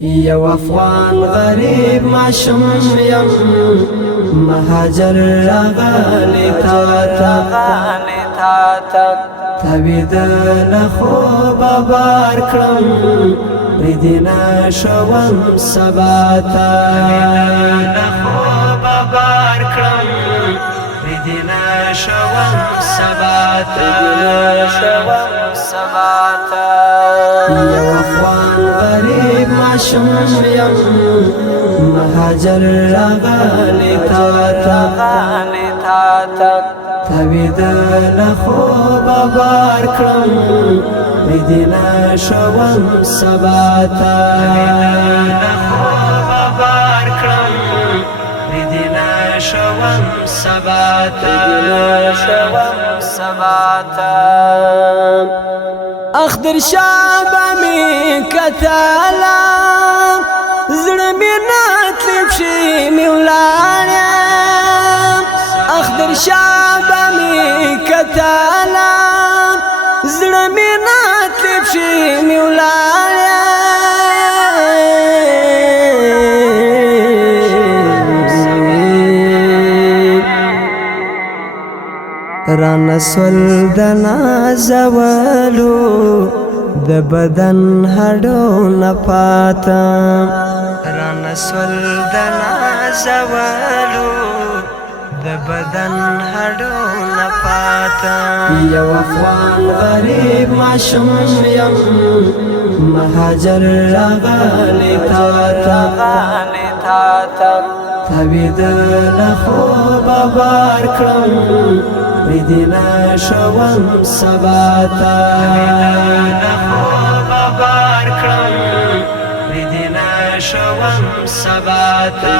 یو افغان غریب ماشوم یم مهاجر راغلی تا تبید لخوب بار کړم ریدینا شوم سباتا لخوب بار کړم ریدینا شوم سباتا یو افغان غریب ماشوم یم مهاجر راغلی تا تبید لخوب بار کړم ریدینا شوم سباتا لخوب بار کړم ریدینا شوم سباتا اخدر شابه می کتالا زړه می نتلب شي می ولاړم اخدر شابه می کتالا زړه می نتلب شي می ولاړم ران سول د نازولو د بدن هډو نه پاتم ران سول د نازولو د بدن هډو نه پاتم یو افغان غریب ماشوم یم مهاجر راغلی تا تبید لخوب بار کړم ریدینا شوم سباتا لخوب بار کړم ریدینا شوم سباتا